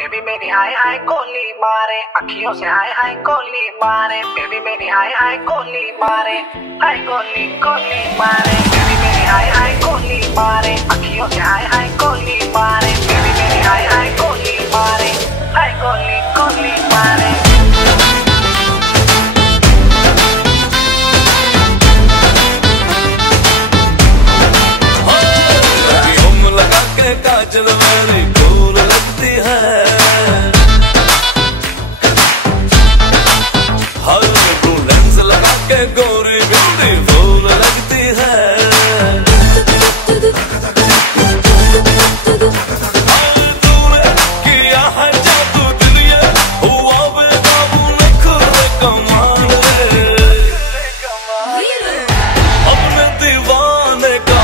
Baby मेरी हाय हाय गोली मारे, अखियों से हाय हाय गोली मारे। बेबी मेरी हाय हाय गोली मारे, हाय गोली गोली मारे। बेबी मेरी हाय हाय गोली मारे, अखियों से हाय हाय गोली मारे। बेबी मेरी हाय हाय गोली मारे, हाय गोली गोली मारे। काजल मेरी फूल लगती है, हर तू लेंस लगा के गोरी बिंदी फूल लगती है। तूने किया है जादू दिलिए, हुआ बेकाबू नखरे कमाल रे। अपने दीवाने का,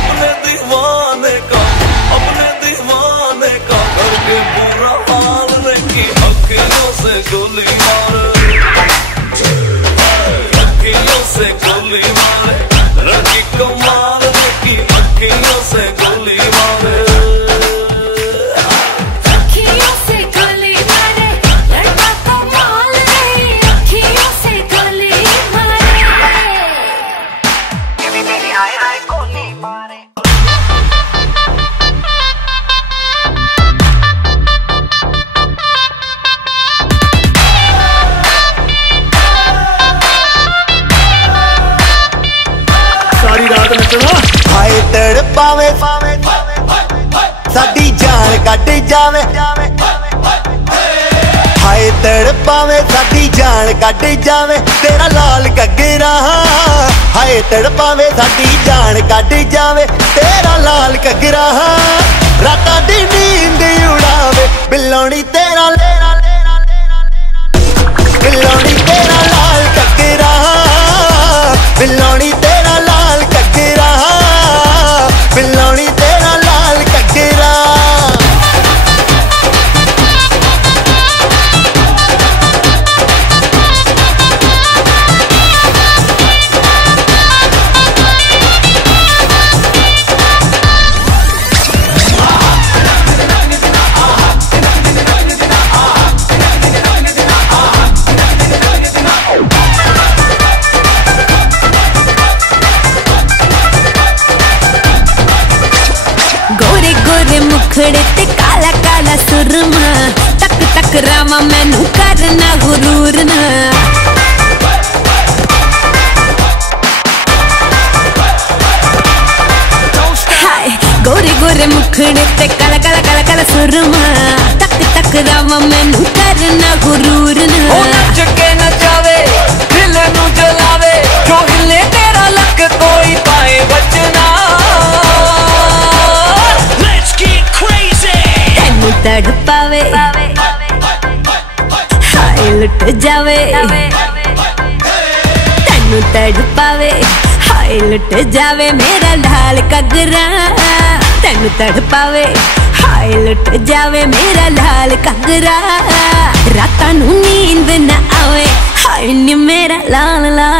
अपने दीवाने का, अपने दीवाने का करके बुरा हाल की अखियों से गोली मारे, अखियों से गोली मारे। लड़की कमाल की अखियों से गोली मारे, अखियों से गोली मारे। लड़का कमाल रे, अखियों से गोली मारे। बेबी मेरी हाय हाय गोली मारे। सारी रात नचना। हाय तड़पावे साडी जान कट जावे, हाय तड़पावे साडी जान कट जावे। तेरा लाल घग्गरा, हाय तड़पावे साडी जान कट जावे। तेरा लाल घग्गरा रातां दी नींद उड़ावे। बिल्लोनी तेरा बिल्लोनी तेरा लाल घग्गरा, बिल्लोनी तेरा लाल घग्गरा, बिल्लोनी तेरा लाल घग्गरा। गोरे गोरे मुखड़े ते काला काला सुरमा, तक तक रामा मैनू करना गुरूर ना। हाय गोरे गोरे मुखड़े ते काला काला काला काला सुरमा, तक तक रामा मैनू करना गुरूर ना। ओ नच के नचावे दिल नू जलावे, जो हिले तेरा लक कोई पाए बचना। तेनू तड़पावे हाय लुट जावे, तेनू तड़पावे हाय लुट जावे। मेरा लाल घग्गरा तेनू तड़पावे हाय लुट जावे। मेरा लाल घग्गरा रातां नू नींद ना आवे, हाय नी मेरा लाल लाल